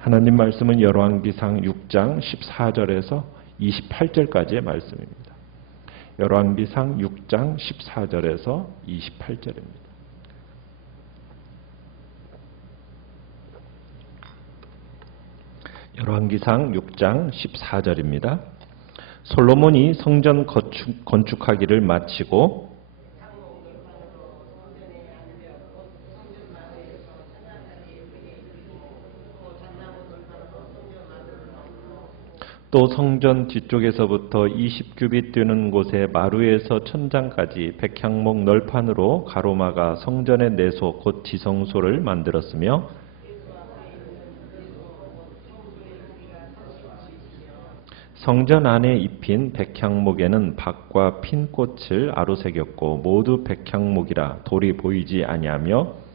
하나님 말씀은 열왕기상 6장 14절에서 28절까지의 말씀입니다. 열왕기상 6장 14절에서 28절입니다. 열왕기상 6장 14절입니다. 솔로몬이 성전 건축하기를 마치고 또 성전 뒤쪽에서부터 20규빗 되는 곳에 마루에서 천장까지 백향목 널판으로 가로막아 성전의 내소 곧 지성소를 만들었으며 성전 안에 입힌 백향목에는 박과 핀 꽃을 아로새겼고 모두 백향목이라 돌이 보이지 아니하며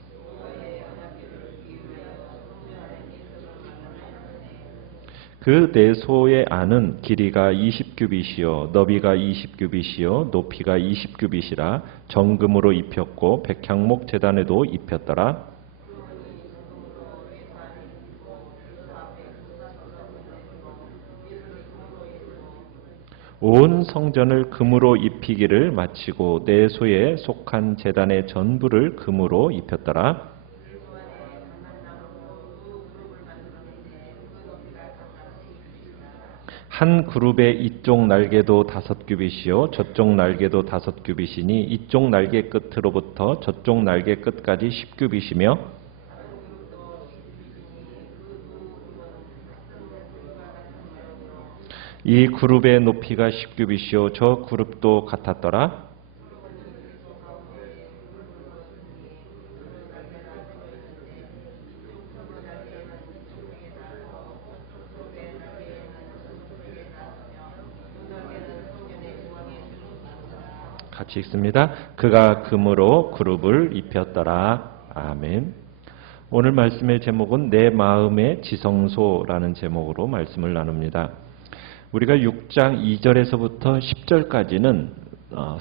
그 내소의 안은 길이가 20규빗이요 너비가 20규빗이요 높이가 20규빗이라 정금으로 입혔고 백향목 제단에도 입혔더라. 온 성전을 금으로 입히기를 마치고 내소에 속한 제단의 전부를 금으로 입혔더라. 한 그룹의 이쪽 날개도 5규빗이요 저쪽 날개도 5규빗이니 이쪽 날개 끝으로부터 저쪽 날개 끝까지 10규빗이며 이 그룹의 높이가 10규빗이요 저 그룹도 같았더라. 같이 읽습니다. 그가 금으로 그룹을 입혔더라. 아멘. 오늘 말씀의 제목은 내 마음의 지성소라는 제목으로 말씀을 나눕니다. 우리가 6장 2절에서부터 10절까지는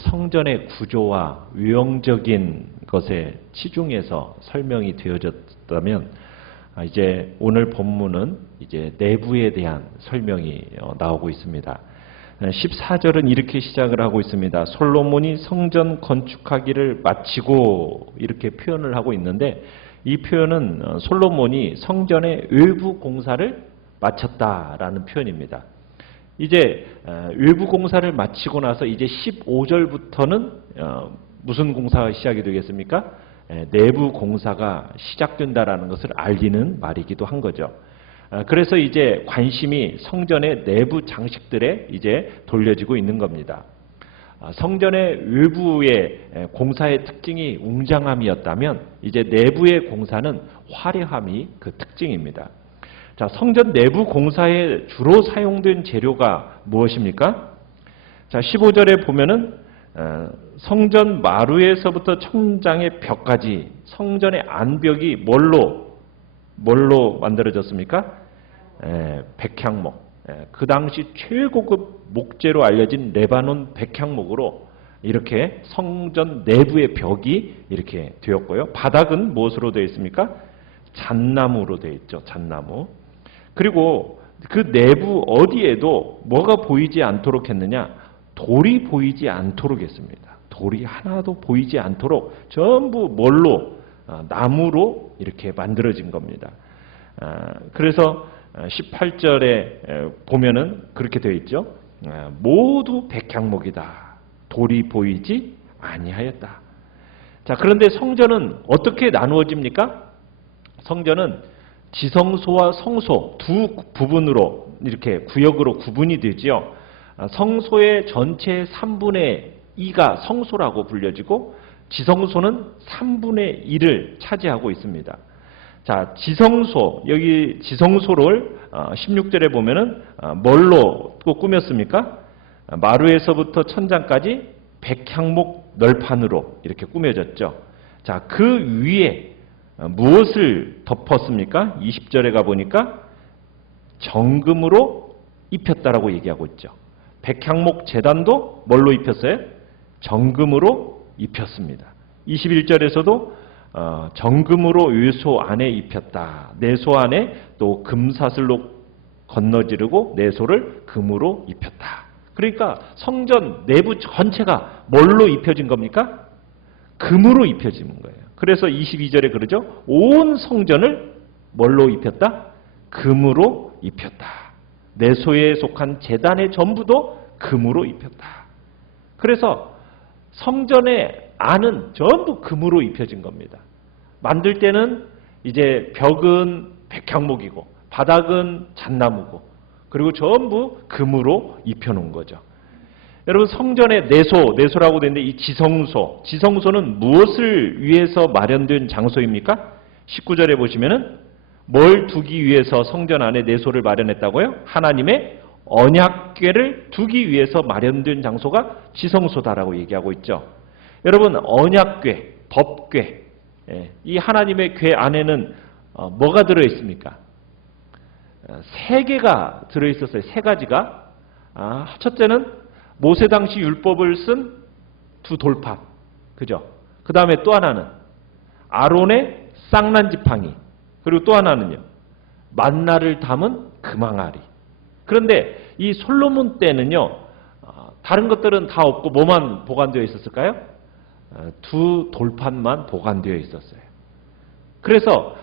성전의 구조와 유형적인 것에 치중해서 설명이 되어졌다면 이제 오늘 본문은 이제 내부에 대한 설명이 나오고 있습니다. 14절은 이렇게 시작을 하고 있습니다. 솔로몬이 성전 건축하기를 마치고 이렇게 표현을 하고 있는데 이 표현은 솔로몬이 성전의 외부 공사를 마쳤다라는 표현입니다. 이제 외부 공사를 마치고 나서 이제 15절부터는 무슨 공사가 시작이 되겠습니까? 내부 공사가 시작된다라는 것을 알리는 말이기도 한 거죠. 그래서 이제 관심이 성전의 내부 장식들에 이제 돌려지고 있는 겁니다. 성전의 외부의 공사의 특징이 웅장함이었다면 이제 내부의 공사는 화려함이 그 특징입니다. 자, 성전 내부 공사에 주로 사용된 재료가 무엇입니까? 자, 15절에 보면은 성전 마루에서부터 천장의 벽까지 성전의 안벽이 뭘로 만들어졌습니까? 백향목. 그 당시 최고급 목재로 알려진 레바논 백향목으로 이렇게 성전 내부의 벽이 이렇게 되었고요. 바닥은 무엇으로 되어 있습니까? 잣나무로 되어 있죠. 잣나무. 그리고 그 내부 어디에도 뭐가 보이지 않도록 했느냐? 돌이 보이지 않도록 했습니다. 돌이 하나도 보이지 않도록 전부 뭘로? 나무로 이렇게 만들어진 겁니다. 그래서 18절에 보면은 그렇게 되어 있죠. 모두 백향목이다. 돌이 보이지 아니하였다. 자, 그런데 성전은 어떻게 나누어집니까? 성전은 지성소와 성소 두 부분으로 이렇게 구역으로 구분이 되지요. 성소의 전체 3분의 2가 성소라고 불려지고 지성소는 3분의 1을 차지하고 있습니다. 자, 지성소, 여기 지성소를 16절에 보면은 뭘로 또 꾸몄습니까? 마루에서부터 천장까지 백향목 널판으로 이렇게 꾸며졌죠. 자, 그 위에 무엇을 덮었습니까? 20절에 가보니까 정금으로 입혔다라고 얘기하고 있죠. 백향목 제단도 뭘로 입혔어요? 정금으로 입혔습니다. 21절에서도 정금으로 외소 안에 입혔다. 내소 안에 또 금사슬로 건너지르고 내소를 금으로 입혔다. 그러니까 성전 내부 전체가 뭘로 입혀진 겁니까? 금으로 입혀진 거예요. 그래서 22절에 그러죠. 온 성전을 뭘로 입혔다? 금으로 입혔다. 내소에 속한 제단의 전부도 금으로 입혔다. 그래서 성전의 안은 전부 금으로 입혀진 겁니다. 만들 때는 이제 벽은 백향목이고 바닥은 잣나무고 그리고 전부 금으로 입혀놓은 거죠. 여러분 성전의 내소라고 되는데 이 지성소는 무엇을 위해서 마련된 장소입니까? 19절에 보시면은 뭘 두기 위해서 성전 안에 내소를 마련했다고요? 하나님의 언약궤를 두기 위해서 마련된 장소가 지성소다라고 얘기하고 있죠. 여러분 언약궤, 법궤, 이 하나님의 궤 안에는 뭐가 들어있습니까? 세 개가 들어있었어요. 세 가지가. 첫째는 모세 당시 율법을 쓴 두 돌판, 그죠? 그 다음에 또 하나는 아론의 쌍난 지팡이, 그리고 또 하나는요 만나를 담은 금항아리. 그런데 이 솔로몬 때는요 다른 것들은 다 없고 뭐만 보관되어 있었을까요? 두 돌판만 보관되어 있었어요. 그래서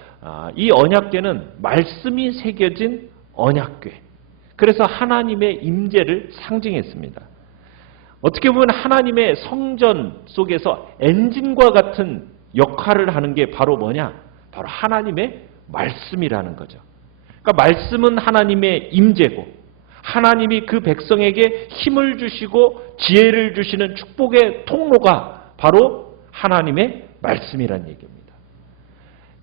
이 언약궤는 말씀이 새겨진 언약궤. 그래서 하나님의 임재를 상징했습니다. 어떻게 보면 하나님의 성전 속에서 엔진과 같은 역할을 하는 게 바로 뭐냐? 바로 하나님의 말씀이라는 거죠. 그러니까 말씀은 하나님의 임재고 하나님이 그 백성에게 힘을 주시고 지혜를 주시는 축복의 통로가 바로 하나님의 말씀이라는 얘기입니다.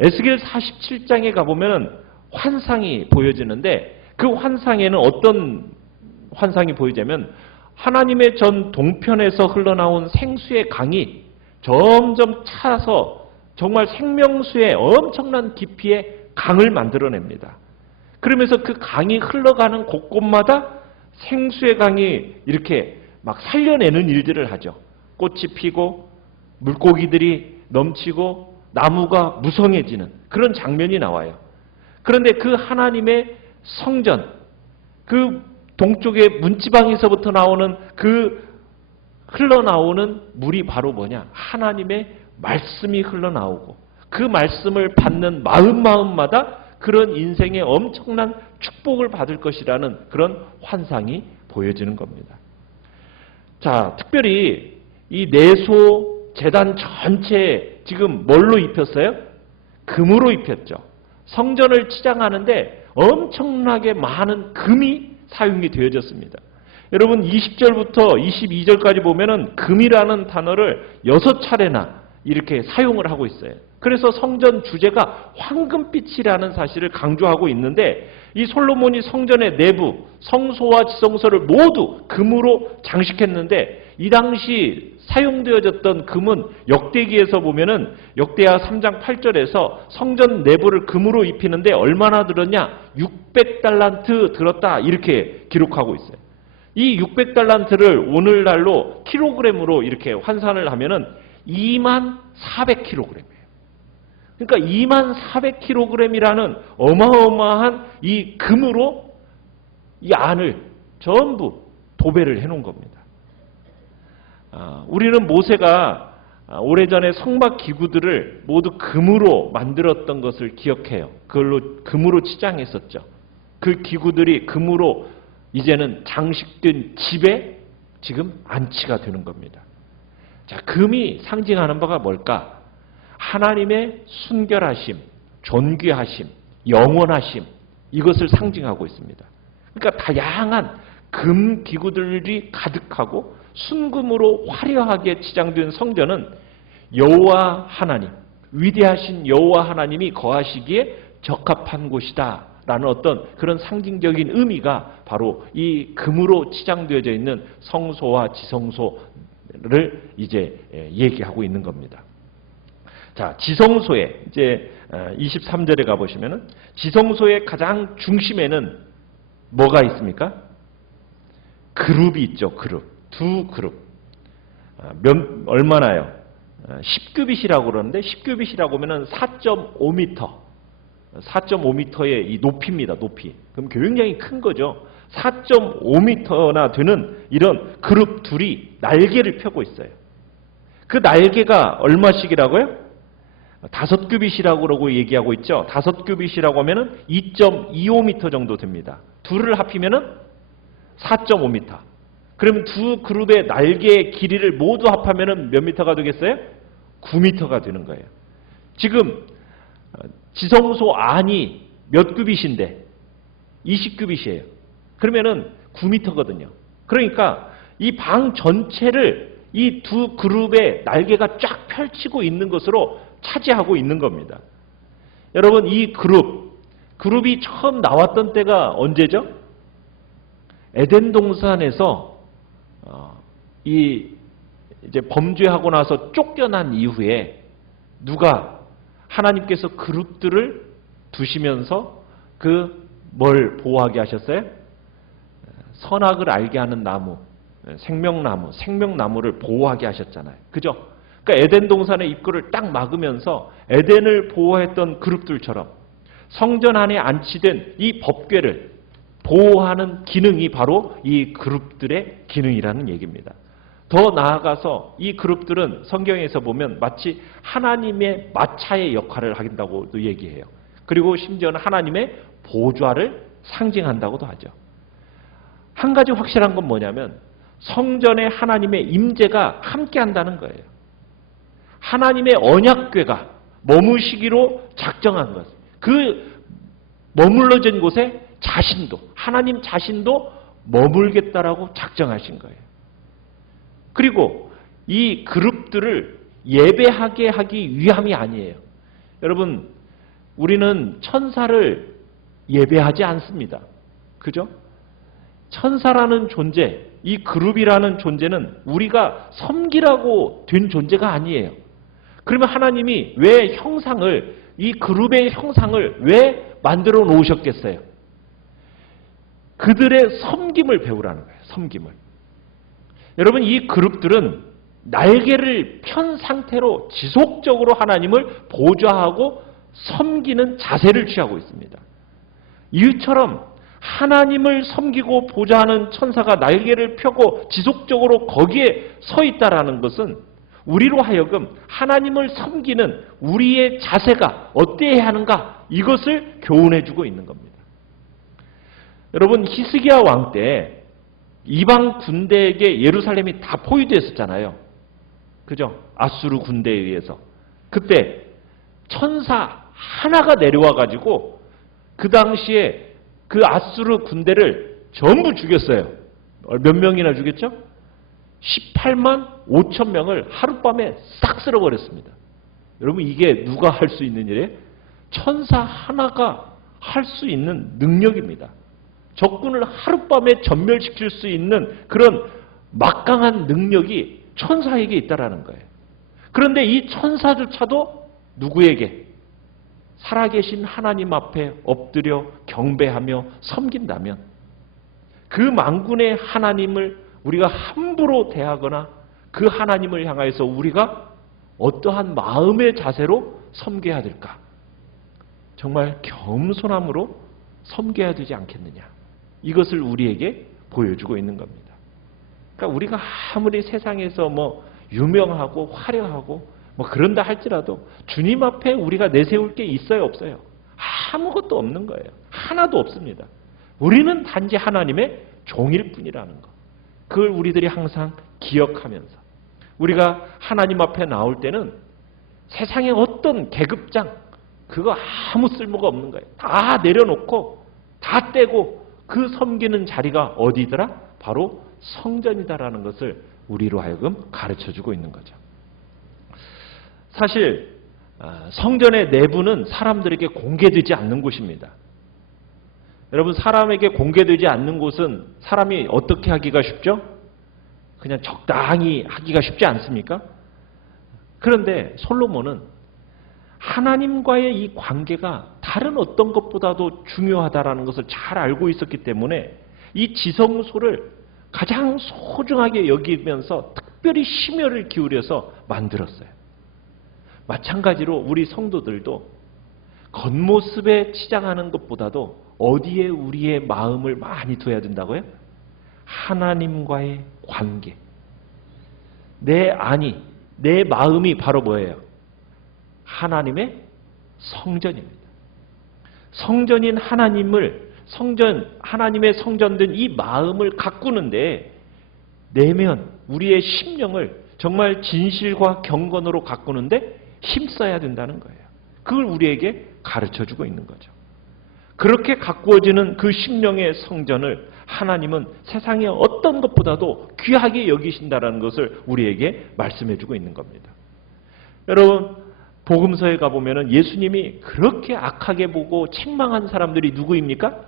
에스겔 47장에 가보면 환상이 보여지는데 그 환상에는 어떤 환상이 보이자면 하나님의 전 동편에서 흘러나온 생수의 강이 점점 차서 정말 생명수의 엄청난 깊이의 강을 만들어냅니다. 그러면서 그 강이 흘러가는 곳곳마다 생수의 강이 이렇게 막 살려내는 일들을 하죠. 꽃이 피고 물고기들이 넘치고 나무가 무성해지는 그런 장면이 나와요. 그런데 그 하나님의 성전, 그 동쪽의 문지방에서부터 나오는 그 흘러나오는 물이 바로 뭐냐? 하나님의 말씀이 흘러나오고 그 말씀을 받는 마음마다 그런 인생의 엄청난 축복을 받을 것이라는 그런 환상이 보여지는 겁니다. 자, 특별히 이 내소 제단 전체에 지금 뭘로 입혔어요? 금으로 입혔죠. 성전을 치장하는데 엄청나게 많은 금이 사용이 되어졌습니다. 여러분 20절부터 22절까지 보면은 금이라는 단어를 6차례나 이렇게 사용을 하고 있어요. 그래서 성전 주제가 황금빛이라는 사실을 강조하고 있는데 이 솔로몬이 성전의 내부 성소와 지성소를 모두 금으로 장식했는데 이 당시 사용되어졌던 금은 역대기에서 보면은 역대하 3장 8절에서 성전 내부를 금으로 입히는데 얼마나 들었냐? 600달란트 들었다 이렇게 기록하고 있어요. 이 600달란트를 오늘날로 킬로그램으로 이렇게 환산을 하면은 24,400kg이에요. 그러니까 24,400kg이라는 어마어마한 이 금으로 이 안을 전부 도배를 해놓은 겁니다. 우리는 모세가 오래전에 성막 기구들을 모두 금으로 만들었던 것을 기억해요. 그걸로 금으로 치장했었죠. 그 기구들이 금으로 이제는 장식된 집에 지금 안치가 되는 겁니다. 자, 금이 상징하는 바가 뭘까? 하나님의 순결하심, 존귀하심, 영원하심 이것을 상징하고 있습니다. 그러니까 다양한 금 기구들이 가득하고 순금으로 화려하게 치장된 성전은 여호와 하나님, 위대하신 여호와 하나님이 거하시기에 적합한 곳이다 라는 어떤 그런 상징적인 의미가 바로 이 금으로 치장되어져 있는 성소와 지성소를 이제 얘기하고 있는 겁니다. 자, 지성소에 이제 23절에 가보시면은 지성소의 가장 중심에는 뭐가 있습니까? 그룹이 있죠. 그룹. 두 그룹. 얼마나요? 10규빗이라고 그러는데 10규빗이라고 하면은 4.5m, 4.5m의 이 높이입니다. 높이. 그럼 굉장히 큰 거죠. 4.5m나 되는 이런 그룹 둘이 날개를 펴고 있어요. 그 날개가 얼마씩이라고요? 5규빗이라고 그러고 얘기하고 있죠. 5규빗이라고 하면은 2.25m 정도 됩니다. 둘을 합히면은 4.5m. 그럼 두 그룹의 날개의 길이를 모두 합하면은 몇 미터가 되겠어요? 9m가 되는 거예요. 지금 지성소 안이 몇 규빗인데 20규빗이에요. 그러면은 9m거든요. 그러니까 이 방 전체를 이 두 그룹의 날개가 쫙 펼치고 있는 것으로 차지하고 있는 겁니다. 여러분, 이 그룹이 처음 나왔던 때가 언제죠? 에덴 동산에서 이제 범죄하고 나서 쫓겨난 이후에 누가 하나님께서 그룹들을 두시면서 뭘 보호하게 하셨어요? 선악을 알게 하는 나무, 생명나무를 보호하게 하셨잖아요. 그죠? 그러니까 에덴 동산의 입구를 딱 막으면서 에덴을 보호했던 그룹들처럼 성전 안에 안치된 이 법궤를 보호하는 기능이 바로 이 그룹들의 기능이라는 얘기입니다. 더 나아가서 이 그룹들은 성경에서 보면 마치 하나님의 마차의 역할을 한다고도 얘기해요. 그리고 심지어는 하나님의 보좌를 상징한다고도 하죠. 한 가지 확실한 건 뭐냐면 성전에 하나님의 임재가 함께한다는 거예요. 하나님의 언약궤가 머무시기로 작정한 것. 그 머물러진 곳에 하나님 자신도 머물겠다라고 작정하신 거예요. 그리고 이 그룹들을 예배하게 하기 위함이 아니에요. 여러분, 우리는 천사를 예배하지 않습니다. 그죠? 천사라는 존재, 이 그룹이라는 존재는 우리가 섬기라고 된 존재가 아니에요. 그러면 하나님이 왜 이 그룹의 형상을 왜 만들어 놓으셨겠어요? 그들의 섬김을 배우라는 거예요. 섬김을. 여러분, 이 그룹들은 날개를 편 상태로 지속적으로 하나님을 보좌하고 섬기는 자세를 취하고 있습니다. 이처럼 하나님을 섬기고 보좌하는 천사가 날개를 펴고 지속적으로 거기에 서 있다라는 것은 우리로 하여금 하나님을 섬기는 우리의 자세가 어때야 하는가, 이것을 교훈해주고 있는 겁니다. 여러분, 히스기야 왕 때 이방 군대에게 예루살렘이 다 포위됐었잖아요. 그죠? 아수르 군대에 의해서. 그때 천사 하나가 내려와 가지고 그 당시에 그 아수르 군대를 전부 죽였어요. 몇 명이나 죽였죠? 18만 5천 명을 하룻밤에 싹 쓸어버렸습니다. 여러분, 이게 누가 할 수 있는 일이에요? 천사 하나가 할 수 있는 능력입니다. 적군을 하룻밤에 전멸시킬 수 있는 그런 막강한 능력이 천사에게 있다라는 거예요. 그런데 이 천사조차도 누구에게? 살아계신 하나님 앞에 엎드려 경배하며 섬긴다면 그 만군의 하나님을 우리가 함부로 대하거나 그 하나님을 향하여서 우리가 어떠한 마음의 자세로 섬겨야 될까? 정말 겸손함으로 섬겨야 되지 않겠느냐? 이것을 우리에게 보여주고 있는 겁니다. 그러니까 우리가 아무리 세상에서 유명하고 화려하고 그런다 할지라도 주님 앞에 우리가 내세울 게 있어요, 없어요? 아무것도 없는 거예요. 하나도 없습니다. 우리는 단지 하나님의 종일 뿐이라는 거. 그걸 우리들이 항상 기억하면서 우리가 하나님 앞에 나올 때는 세상의 어떤 계급장 그거 아무 쓸모가 없는 거예요. 다 내려놓고 다 떼고 그 섬기는 자리가 어디더라? 바로 성전이다라는 것을 우리로 하여금 가르쳐주고 있는 거죠. 사실 성전의 내부는 사람들에게 공개되지 않는 곳입니다. 여러분, 사람에게 공개되지 않는 곳은 사람이 어떻게 하기가 쉽죠? 그냥 적당히 하기가 쉽지 않습니까? 그런데 솔로몬은 하나님과의 이 관계가 다른 어떤 것보다도 중요하다는 것을 잘 알고 있었기 때문에 이 지성소를 가장 소중하게 여기면서 특별히 심혈을 기울여서 만들었어요. 마찬가지로 우리 성도들도 겉모습에 치장하는 것보다도 어디에 우리의 마음을 많이 둬야 된다고요? 하나님과의 관계. 내 마음이 바로 뭐예요? 하나님의 성전입니다. 성전인 하나님의 성전된 이 마음을 가꾸는데 내면, 우리의 심령을 정말 진실과 경건으로 가꾸는데 힘써야 된다는 거예요. 그걸 우리에게 가르쳐주고 있는 거죠. 그렇게 가꾸어지는 그 심령의 성전을 하나님은 세상의 어떤 것보다도 귀하게 여기신다는 것을 우리에게 말씀해주고 있는 겁니다. 여러분, 복음서에 가보면 예수님이 그렇게 악하게 보고 책망한 사람들이 누구입니까?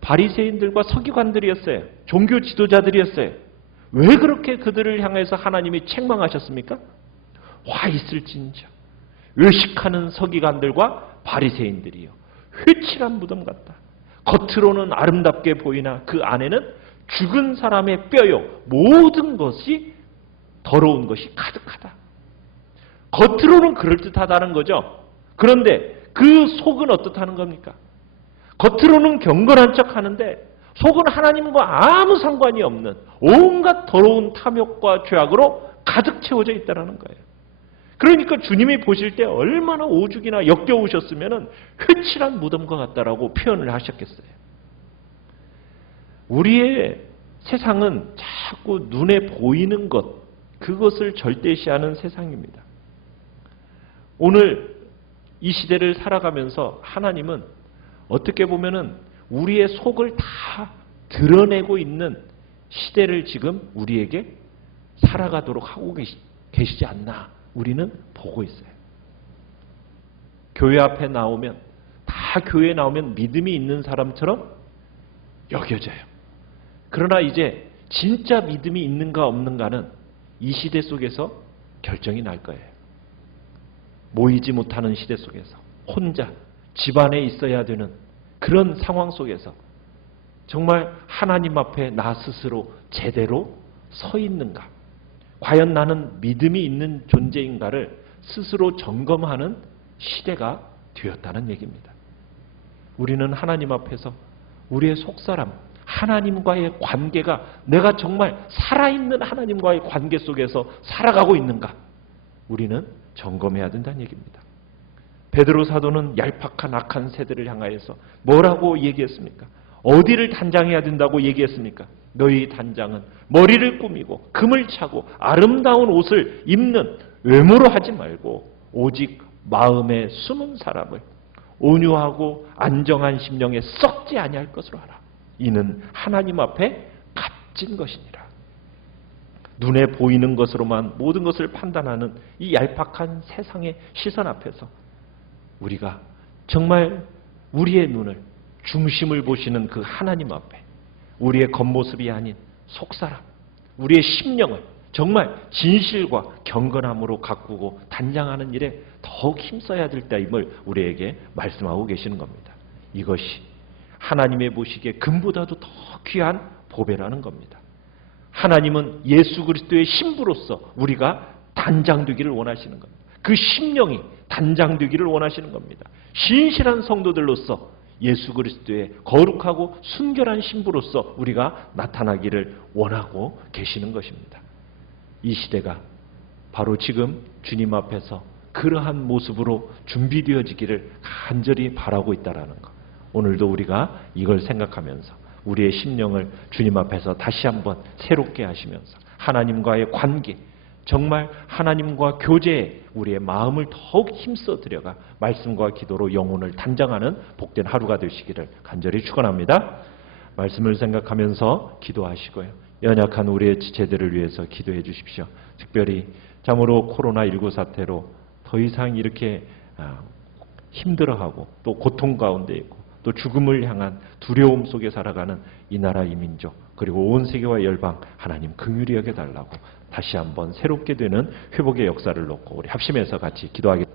바리새인들과 서기관들이었어요. 종교 지도자들이었어요. 왜 그렇게 그들을 향해서 하나님이 책망하셨습니까? 화 있을진저 외식하는 서기관들과 바리새인들이요, 회칠한 무덤 같다. 겉으로는 아름답게 보이나 그 안에는 죽은 사람의 뼈요 모든 것이 더러운 것이 가득하다. 겉으로는 그럴듯하다는 거죠. 그런데 그 속은 어떻다는 겁니까? 겉으로는 경건한 척 하는데 속은 하나님과 아무 상관이 없는 온갖 더러운 탐욕과 죄악으로 가득 채워져 있다는 거예요. 그러니까 주님이 보실 때 얼마나 오죽이나 역겨우셨으면 회칠한 무덤과 같다라고 표현을 하셨겠어요. 우리의 세상은 자꾸 눈에 보이는 것, 그것을 절대시하는 세상입니다. 오늘 이 시대를 살아가면서 하나님은 어떻게 보면은 우리의 속을 다 드러내고 있는 시대를 지금 우리에게 살아가도록 하고 계시지 않나 우리는 보고 있어요. 교회 앞에 나오면, 다 교회에 나오면 믿음이 있는 사람처럼 여겨져요. 그러나 이제 진짜 믿음이 있는가 없는가는 이 시대 속에서 결정이 날 거예요. 모이지 못하는 시대 속에서 혼자 집안에 있어야 되는 그런 상황 속에서 정말 하나님 앞에 나 스스로 제대로 서 있는가, 과연 나는 믿음이 있는 존재인가를 스스로 점검하는 시대가 되었다는 얘기입니다. 우리는 하나님 앞에서 우리의 속사람, 하나님과의 관계가 내가 정말 살아있는 하나님과의 관계 속에서 살아가고 있는가, 우리는 점검해야 된다는 얘기입니다. 베드로 사도는 얄팍한 악한 세대를 향하여서 뭐라고 얘기했습니까? 어디를 단장해야 된다고 얘기했습니까? 너희 단장은 머리를 꾸미고 금을 차고 아름다운 옷을 입는 외모로 하지 말고 오직 마음에 숨은 사람을 온유하고 안정한 심령에 썩지 아니할 것으로 하라. 이는 하나님 앞에 값진 것이니라. 눈에 보이는 것으로만 모든 것을 판단하는 이 얄팍한 세상의 시선 앞에서 우리가 정말 우리의 눈을, 중심을 보시는 그 하나님 앞에 우리의 겉모습이 아닌 속사람, 우리의 심령을 정말 진실과 경건함으로 가꾸고 단장하는 일에 더욱 힘써야 될 때임을 우리에게 말씀하고 계시는 겁니다. 이것이 하나님의 보시기에 금보다도 더 귀한 보배라는 겁니다. 하나님은 예수 그리스도의 신부로서 우리가 단장되기를 원하시는 겁니다. 그 심령이 단장되기를 원하시는 겁니다. 신실한 성도들로서 예수 그리스도의 거룩하고 순결한 신부로서 우리가 나타나기를 원하고 계시는 것입니다. 이 시대가 바로 지금 주님 앞에서 그러한 모습으로 준비되어지기를 간절히 바라고 있다는 것. 오늘도 우리가 이걸 생각하면서 우리의 심령을 주님 앞에서 다시 한번 새롭게 하시면서 하나님과의 관계, 정말 하나님과 교제에 우리의 마음을 더욱 힘써 들여가 말씀과 기도로 영혼을 단장하는 복된 하루가 되시기를 간절히 축원합니다. 말씀을 생각하면서 기도하시고요. 연약한 우리의 지체들을 위해서 기도해 주십시오. 특별히 참으로 코로나19 사태로 더 이상 이렇게 힘들어하고 또 고통 가운데 있고 또 죽음을 향한 두려움 속에 살아가는 이 나라 이 민족 그리고 온 세계와 열방 하나님 긍휼히 여겨달라고 다시 한번 새롭게 되는 회복의 역사를 놓고 우리 합심해서 같이 기도하겠고